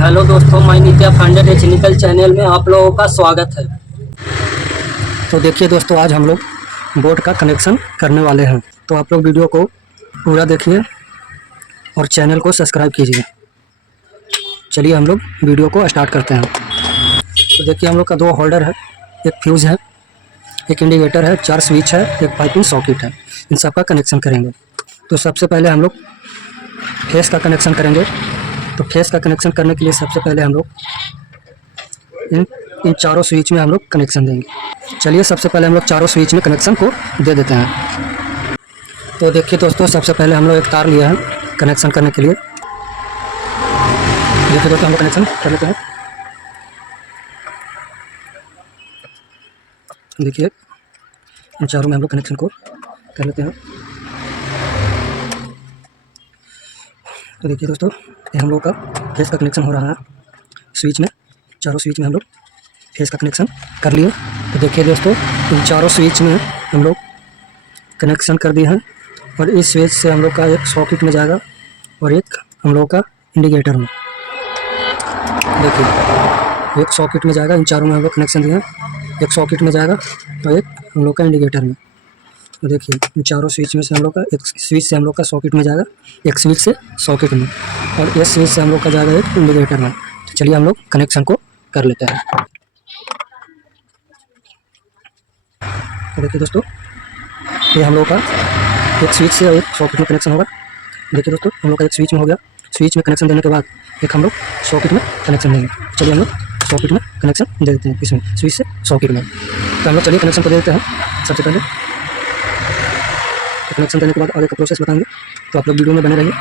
Hello दोस्तों, मैं नित्या फांडे technical channel में आप लोगों का स्वागत है। तो देखिए दोस्तों, आज हम लोग बोर्ड का कनेक्शन करने वाले हैं। तो आप लोग वीडियो को पूरा देखिए और चैनल को सब्सक्राइब कीजिए। चलिए हम लोग वीडियो को स्टार्ट करते हैं। तो देखिए हम लोग का 2 होल्डर है, एक फ्यूज़ है, एक इंडिकेटर है, 4 स्विच है, एक पाइपिंग सॉकेट है। इन सब का कनेक्शन करेंगे। तो सबसे पहले हम लोग फेस का कनेक्शन करेंगे। तो फेस का कनेक्शन करने के लिए सबसे पहले हम लोग इन चारों स्विच में हम लोग कनेक्शन देंगे। चलिए सबसे पहले हम लोग चारों स्विच में कनेक्शन को दे देते हैं। तो देखिए दोस्तों, सबसे पहले हम लोग एक तार लिया है कनेक्शन करने के लिए। देखिए दोस्तों, हम लोग कनेक्शन कर लेते हैं। देखिए इन चारों में हम लोग कनेक्शन को कर लेते हैं। तो देखिए दोस्तों, ये हम लोग का फेस का कनेक्शन हो रहा है स्विच में। चारों स्विच में हम लोग फेस का कनेक्शन कर लिए। तो देखिए दोस्तों, इन चारों स्विच में हम लोग कनेक्शन कर दिए हैं और इस स्विच से हम लोग का एक सॉकेट में जाएगा और एक हम लोग का इंडिकेटर में। देखिए एक सॉकेट में जाएगा, इन चारों में हम लोग कनेक्शन दिए हैं। एक सॉकेट में जाएगा और एक हम लोग का इंडिकेटर में। तो देखिए इन चारों स्विच में से हम लोग का एक स्विच से हम लोग का सॉकेट में जाएगा, एक स्विच से सॉकेट में, और एक स्विच से हम लोग का जाएगा एक इंडिकेटर में। तो चलिए हम लोग कनेक्शन को कर लेते हैं। तो देखिए दोस्तों, ये हम लोग का एक स्विच से और एक सॉकेट में कनेक्शन होगा। देखिए दोस्तों, हम लोग का एक स्विच में हो गया। स्विच में कनेक्शन देने के बाद एक हम लोग सॉकेट में कनेक्शन देंगे। चलिए हम लोग सॉकेट में कनेक्शन दे देते हैं, इसमें स्विच से सॉकेट में। तो हम लोग चलिए कनेक्शन को दे देते हैं। सबसे पहले तो कनेक्शन देने के बाद आगे का प्रोसेस बताएंगे, तो आप लोग वीडियो में बने रहिए।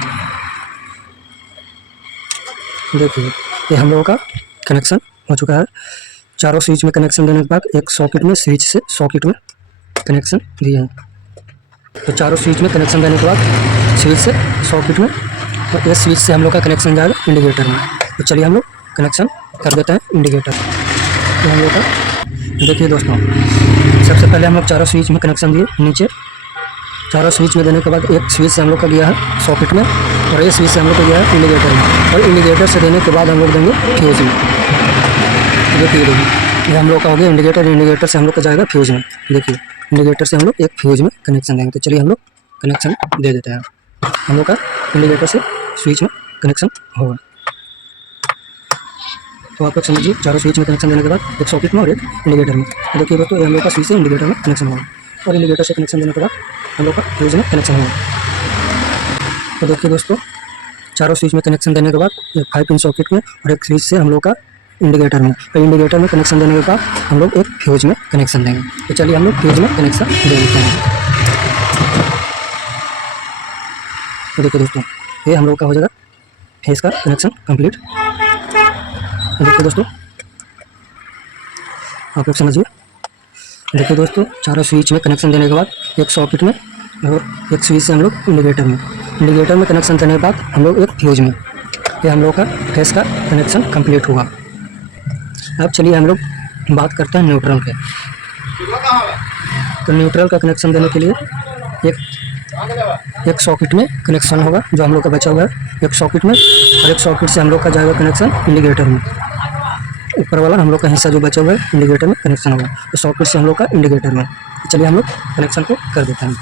देखिए ये हम लोगों का कनेक्शन हो चुका है। चारों स्विच में कनेक्शन देने के बाद एक सॉकेट में स्विच से सॉकेट में कनेक्शन दिए हैं। तो चारों स्विच में कनेक्शन देने के बाद स्विच से सॉकेट में और इस स्विच से हम लोग का कनेक्शन जाएगा इंडिकेटर में। तो चलिए हम लोग कनेक्शन कर देते हैं इंडिकेटर। तो हम लोग का देखिए दोस्तों, सबसे पहले हम लोग चारों स्विच में कनेक्शन दिए नीचे। चारों स्विच में देने के बाद एक स्विच से हम लोग का गया है सॉकेट में और एक स्विच से हम लोग का गया है इंडिकेटर में, और इंडिकेटर से देने के बाद हम लोग देंगे फ्यूज़ में। देखिए ये हम लोग का हो गया इंडिकेटर। इंडिकेटर से हम लोग का जाएगा फ्यूज़ में। देखिए इंडिकेटर से हम लोग एक फ्यूज़ में कनेक्शन देंगे। तो चलिए हम लोग कनेक्शन दे देते हैं। हम लोग का इंडिकेटर से स्विच में कनेक्शन होगा। तो आप लोग समझिए, चारों स्विच में कनेक्शन देने के बाद एक सॉकेट में और एक इंडिकेटर में। तो देखिए दोस्तों, ये हम लोग का स्विच से इंडिकेटर में कनेक्शन होगा और इंडिकेटर से कनेक्शन देने के बाद हम लोग का फ्यूज़ में कनेक्शन होगा। तो देखिए दोस्तों, चारों स्विच में कनेक्शन देने के बाद एक 5 पिन सॉकेट में और एक स्विच से हम लोग का इंडिकेटर में, और इंडिकेटर में कनेक्शन देने के बाद हम लोग एक फ्यूज में कनेक्शन देंगे। तो चलिए हम लोग फ्यूज में कनेक्शन दे देते हैं। तो देखिए दोस्तों, ये हम लोग का हो जाएगा फेस का कनेक्शन कंप्लीट। देखिए दोस्तों, आप लोग समझिए। देखिए दोस्तों, चारों स्विच में कनेक्शन देने के बाद एक सॉकेट में और एक स्विच से हम लोग इंडिकेटर में कनेक्शन देने के बाद हम लोग एक फ्यूज में, ये हम लोग का फेस का कनेक्शन कंप्लीट हुआ। अब चलिए हम लोग बात करते हैं न्यूट्रल के। तो न्यूट्रल का कनेक्शन देने के लिए एक सॉकेट में कनेक्शन होगा जो हम लोग का बचा हुआ है, एक सॉकेट में, और एक सॉकेट से हम लोग का जाएगा कनेक्शन इंडिकेटर में। ऊपर वाला हम लोग का हिस्सा जो बचा हुआ है इंडिकेटर में कनेक्शन होगा, तो सॉकेट से हम लोग का इंडिकेटर में। तो चलिए हम लोग कनेक्शन को कर देते हैं।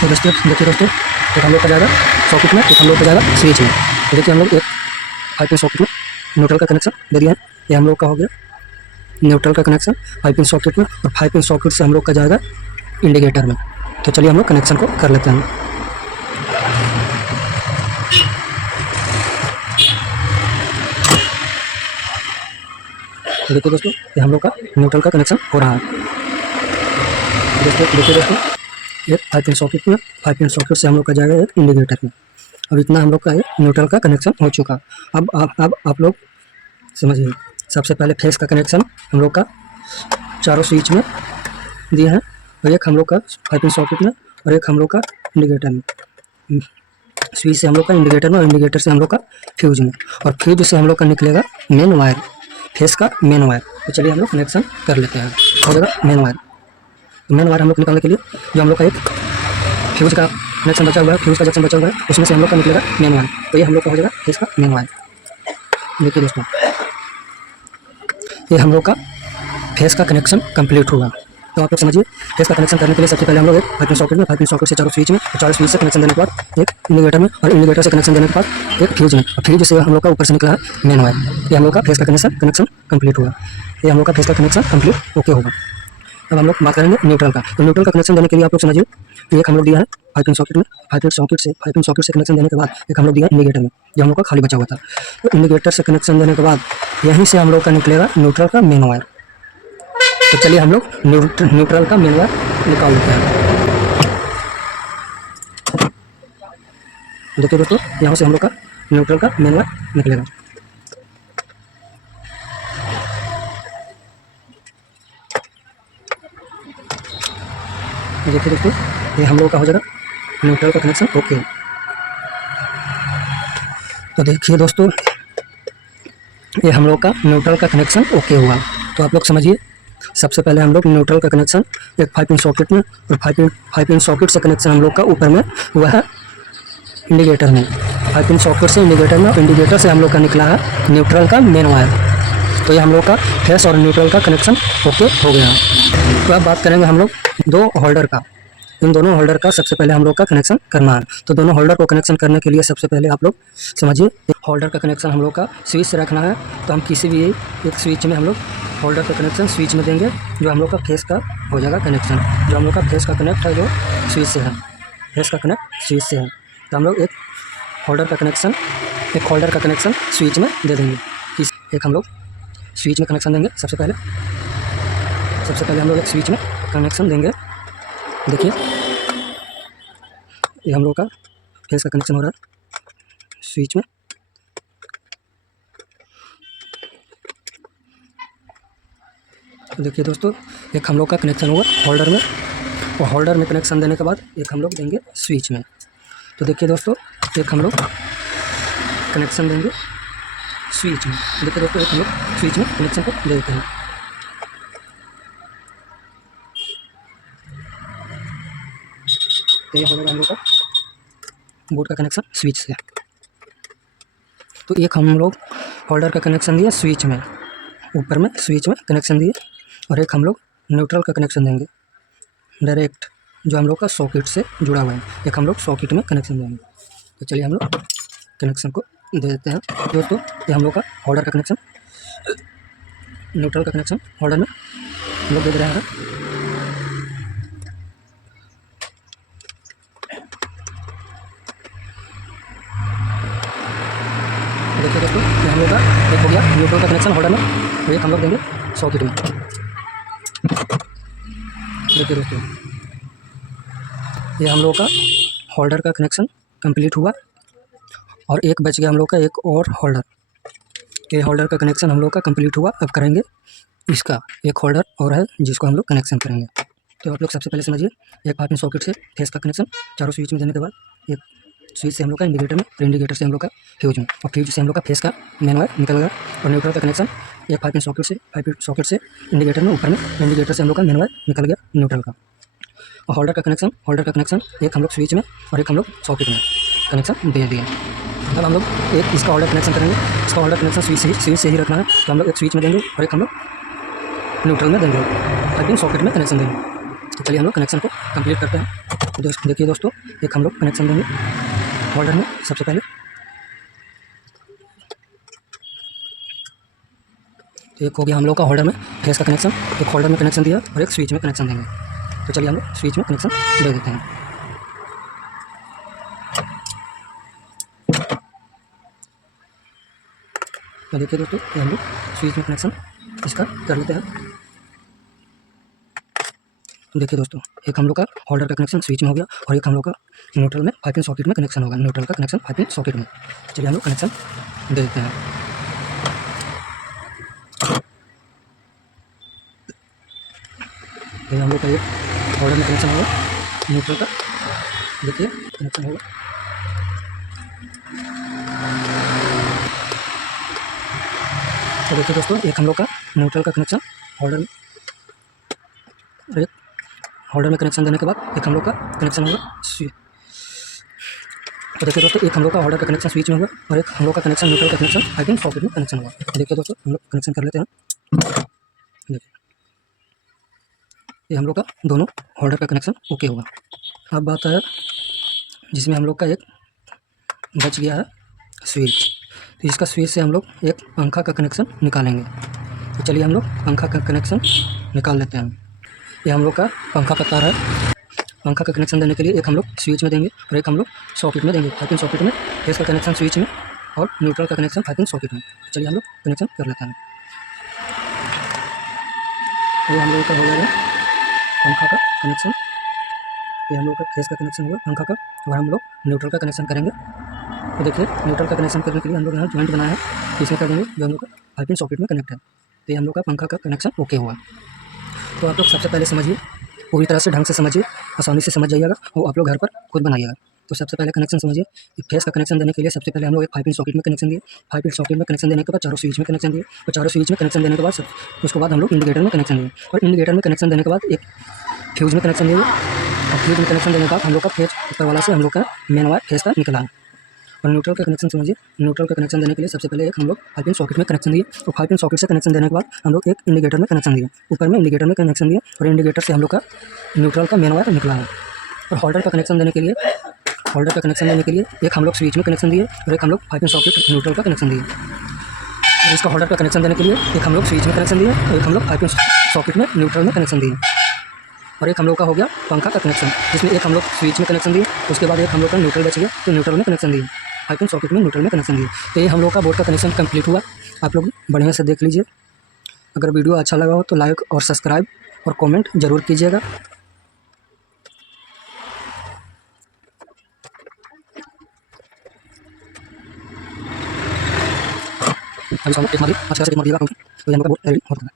तो देखिए दोस्तों, एक हम लोग का जाएगा सॉकेट में, एक हम लोग का जाएगा स्विच में। तो देखिए हम लोग एक 5 पिन सॉकेट में न्यूट्रल का कनेक्शन दे दिया है। ये हम लोग का हो गया न्यूट्रल का कनेक्शन 5 पिन सॉकेट में, और 5 पिन सॉकेट से हम लोग का जाएगा इंडिकेटर में। तो चलिए हम लोग कनेक्शन को कर लेते हैं। तो देखिए दोस्तों, ये हम लोग का न्यूट्रल का कनेक्शन हो रहा है। देखिए दोस्तों, एक 5 पिन सॉकेट में, 5 पिन सॉकेट से हम लोग का जाएगा एक इंडिकेटर में। अब इतना हम लोग का न्यूट्रल का कनेक्शन हो चुका। अब आप लोग समझिए। सबसे पहले फेस का कनेक्शन हम लोग का चारों स्विच में दिए हैं, और एक हम लोग का 5 पिन सॉकेट में और एक हम लोग का इंडिकेटर में। स्विच से हम लोग का इंडिकेटर में और इंडिकेटर से हम लोग का फ्यूज में, और फ्यूज से हम लोग का निकलेगा मेन वायर। फेस का मेन वायर। तो चलिए हम लोग कनेक्शन कर लेते हैं। हो जाएगा मेन वायर। तो मेन वायर हम लोग निकालने के लिए जो हम लोग का एक फ्यूज का कनेक्शन बचा हुआ है, फ्यूज का जंक्शन बचा हुआ है, उसमें से हम लोग का निकलेगा मेन वायर। तो ये हम लोग का हो जाएगा फेस का मेन वायर। देखिए दोस्तों, ये हम लोग का फेस का कनेक्शन कंप्लीट होगा। तो आप लोग समझिए, फेस का कनेक्शन करने के लिए सबसे पहले हम लोग एक 5 पिन सॉकेट में, 5 पिन सॉकेट से चारों स्विच में, चारों स्विच से कनेक्शन देने के बाद एक इंडिकेटर में, और इंडिकेटर से कनेक्शन देने के बाद एक फ्यूज में, और फ्यूज से हम लोग का ऊपर से निकला है मेन वायर। ये हम लोग का फेस का कनेक्शन कंप्लीट होगा। ये हम लोग का फेस का कनेक्शन कंप्लीट ओके होगा। अब हम लोग बात करेंगे न्यूट्रल का। तो न्यूट्रल का कनेक्शन देने के लिए आप लोग समझिए, तो एक हम लोग दिया है 5 पिन सॉकेट में, 5 पिन सॉकेट से कनेक्शन देने के बाद एक हम लोग दिया इंडिकेटर में, जो हम लोग का खाली बचा हुआ था। तो इंडिकेटर से कनेक्शन देने के बाद यहीं से हम लोग का निकलेगा न्यूट्रल का मेन वायर। तो चलिए हम लोग न्यूट्रल का मेन वायर निकाल लेते हैं। देखिए दोस्तों, यहाँ से हम लोग का न्यूट्रल का मेन वायर निकलेगा। देखिए दोस्तों, ये हम लोग का हो जाएगा न्यूट्रल का कनेक्शन ओके। तो देखिए दोस्तों, ये हम लोग का न्यूट्रल का कनेक्शन ओके हुआ। तो आप लोग समझिए, सबसे पहले हम लोग न्यूट्रल का कनेक्शन एक 5 पिन सॉकेट में, और 5 पिन सॉकेट से कनेक्शन हम लोग का ऊपर में हुआ है इंडिकेटर में, 5 पिन सॉकेट से इंडिकेटर में, और इंडिकेटर से हम लोग का निकला है न्यूट्रल का मेन वायर। तो ये हम लोग का फेस और न्यूट्रल का कनेक्शन ओके हो गया। तो अब बात करेंगे हम लोग दो होल्डर का। इन दोनों होल्डर का सबसे पहले हम लोग का कनेक्शन करना है। तो दोनों होल्डर को कनेक्शन करने के लिए सबसे पहले आप लोग समझिए, होल्डर का कनेक्शन हम लोग का स्विच से रखना है। तो हम किसी भी एक स्विच में हम लोग होल्डर का कनेक्शन स्विच में देंगे, जो हम लोग का फेस का हो जाएगा कनेक्शन। जो हम लोग का फेस का कनेक्ट है, जो स्विच से है, फेस का कनेक्ट स्विच से है। तो हम लोग एक होल्डर का कनेक्शन स्विच में दे देंगे। एक हम लोग स्विच में कनेक्शन देंगे। सबसे पहले हम लोग एक स्विच में कनेक्शन देंगे। देखिए, ये हम लोग का फेस का कनेक्शन हो रहा है स्विच में। देखिए दोस्तों, एक हम लोग का कनेक्शन होगा होल्डर में, और होल्डर में कनेक्शन देने के बाद एक हम लोग देंगे स्विच में। तो देखिए दोस्तों, एक हम लोग कनेक्शन देंगे स्विच में। देखिए दोस्तों, एक हम लोग स्विच में कनेक्शन को दे देते हैं। तो ये हो गया हम लोग का बोर्ड का कनेक्शन स्विच से। तो एक हम लोग होल्डर का कनेक्शन दिए स्विच में, ऊपर में स्विच में कनेक्शन दिए, और एक हम लोग न्यूट्रल का कनेक्शन देंगे डायरेक्ट, जो हम लोग का सॉकेट से जुड़ा हुआ है। एक हम लोग सॉकेट में कनेक्शन देंगे। तो चलिए हम लोग कनेक्शन को दे देते हैं। दोस्तों, ये हम लोग का होल्डर का कनेक्शन, न्यूट्रल का कनेक्शन होल्डर में हम लोग दे रहे हैं। देखिए दोस्तों, ये हम लोग का एक हो गया न्यूट्रल का कनेक्शन होल्डर में, और एक हम लोग देंगे सॉकेट में। देखिए दोस्तों, ये हम लोग का होल्डर का कनेक्शन कंप्लीट हुआ, और एक बच गया हम लोग का एक और होल्डर। ये होल्डर का कनेक्शन हम लोग का कंप्लीट हुआ। अब करेंगे इसका एक होल्डर और है, जिसको हम लोग कनेक्शन करेंगे। तो आप लोग सबसे पहले समझिए, एक 5 पिन सॉकेट से फेस का कनेक्शन चारों स्विच में देने के बाद एक स्विच से हम लोग का इंडिकेटर में, और इंडिकेटर से हम लोग का फ्यूज में, और फ्यूज से हम लोग का फेस का मेन वायर निकल गया। और न्यूट्रल का कनेक्शन एक 5 पिन सॉकेट से इंडिकेटर में, ऊपर में इंडिकेटर से हम लोग का मेन वायर निकल गया न्यूट्रल का। और होल्डर का कनेक्शन एक हम लोग स्विच में, और एक हम लोग सॉकेट में कनेक्शन दे दिए। अब हम लोग एक इसका होल्डर कनेक्शन करेंगे। इसका होल्डर कनेक्शन स्विच से ही रखना है। तो हम लोग एक स्विच में देंगे, और एक हम लोग न्यूट्रल में देंगे, 5 पिन सॉकेट में कनेक्शन देंगे। तो चलिए हम लोग कनेक्शन को कंप्लीट करते हैं। तो देखिए दोस्तों, एक हम लोग कनेक्शन देंगे होल्डर में। सबसे पहले एक हो गया हम लोग का होल्डर में फेस का कनेक्शन, एक होल्डर में कनेक्शन दिया, और एक स्विच में कनेक्शन देंगे। तो चलिए हम लोग स्विच में कनेक्शन दे देते हैं। तो देखिए दोस्तों, ये हम लोग स्विच में कनेक्शन इसका कर लेते हैं। देखिए दोस्तों, एक हम लोग का होल्डर का कनेक्शन स्विच में हो गया, और एक हम लोग का न्यूट्रल में 5 पिन सॉकेट में कनेक्शन होगा। न्यूट्रल का कनेक्शन 5 पिन सॉकेट में। चलिए हम लोग कनेक्शन दे देते हैं। ये हम लोग का एक होल्डर में कनेक्शन होगा न्यूट्रल का। देखिए कनेक्शन होगा। तो देखिए दोस्तों, एक हम लोग का न्यूट्रल का कनेक्शन होल्डर में, और एक होल्डर में कनेक्शन देने के बाद एक हम लोग का कनेक्शन होगा स्विच। तो देखिए दोस्तों, एक हम लोग का होल्डर का कनेक्शन स्विच में होगा और एक हम लोग का कनेक्शन न्यूट्रल का कनेक्शन पाइपिंग सॉकेट में कनेक्शन होगा। देखिए दोस्तों, हम लोग कनेक्शन कर लेते हैं। देखिए, ये हम लोग का दोनों होल्डर का कनेक्शन ओके होगा। अब बात है जिसमें हम लोग का एक बच गया है स्विच, तो इसका स्विच से हम लोग एक पंखा का कनेक्शन निकालेंगे। तो चलिए हम लोग पंखा का कनेक्शन निकाल लेते हैं। ये हम लोग का पंखा का तार है। पंखा का कनेक्शन देने के लिए एक हम लोग स्विच में देंगे और एक हम लोग सॉकेट में देंगे, पाइपिंग सॉकेट में। फेस का कनेक्शन स्विच में और न्यूट्रल का कनेक्शन पाइपिंग सॉकेट में। चलिए हम लोग कनेक्शन कर लेते हैं। ये हम लोग का हो गया पंखा का कनेक्शन। ये हम लोग का फेस का कनेक्शन होगा पंखा का, और हम लोग न्यूट्रल का कनेक्शन करेंगे। तो देखिए, न्यूट्रल का कनेक्शन करने के लिए हम लोग यहाँ जॉइंट बनाया है, इसमें कर देंगे जो हम लोग का पाइपिंग सॉकेट में कनेक्ट है। तो ये हम लोग का पंखा का कनेक्शन ओके हुआ। तो आप लोग सबसे पहले समझिए, पूरी तरह से ढंग से समझिए, आसानी से समझ जाइएगा और आप लोग घर पर खुद बनाइएगा। तो सबसे पहले कनेक्शन समझिए कि फेस का कनेक्शन देने के लिए सबसे पहले हम लोग एक पाइपिंग सॉकेट में कनेक्शन दिए। पाइपिंग सॉकेट में कनेक्शन देने के बाद चारों स्विच में कनेक्शन दिए, और चारों स्विच में कनेक्शन देने के बाद उसके बाद हम लोग इंडिकेटर में कनेक्शन दिए, और इंडिकेटर में कनेक्शन देने के बाद एक फ्यूज में कनेक्शन दिए। और फ्यूज में कनेक्शन देने के बाद हम लोग का फेज ऊपर वाला से हम लोग का मेन वायर फेस का निकला है। और न्यूट्रल का कनेक्शन समझिए, न्यूट्रल का कनेक्शन देने के लिए सबसे पहले एक हम लोग पाइपिंग सॉकेट में कनेक्शन दिए, और पाइपिंग सॉकेट से कनेक्शन देने के बाद हम लोग एक इंडिकेटर में कनेक्शन दिए, ऊपर में इंडिकेटर में कनेक्शन दिए, और इंडिकेटर से हम लोग का न्यूट्रल का मेन वायर निकला है। और होल्डर का कनेक्शन देने के लिए एक हम लोग स्विच में कनेक्शन दिए और एक हम लोग पाइपिंग सॉकेट न्यूट्रल का कनेक्शन दिए। और इसका होल्डर का कनेक्शन देने के लिए एक हम लोग स्विच में कनेक्शन दिए और एक हम लोग पाइपिंग सॉकेट में न्यूट्रल में कनेक्शन दिए। और एक हम लोग का हो गया पंखा का कनेक्शन, जिसमें एक हम लोग स्विच में कनेक्शन दिए, उसके बाद एक हम लोग का न्यूट्रल बच गया, तो न्यूट्रल में कनेक्शन दिए, पाइपिंग सॉकेट में न्यूट्रल में कनेक्शन दिए। तो ये हम लोग का बोर्ड का कनेक्शन कंप्लीट हुआ। आप लोग बढ़िया से देख लीजिए। अगर वीडियो अच्छा लगा हो तो लाइक और सब्सक्राइब और कमेंट ज़रूर कीजिएगा। अभी हम एक मारी अच्छा से एक मार दिया, तो ये हम लोग का बोर्ड रेडी हो गया।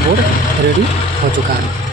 बोर्ड रेडी हो चुका है।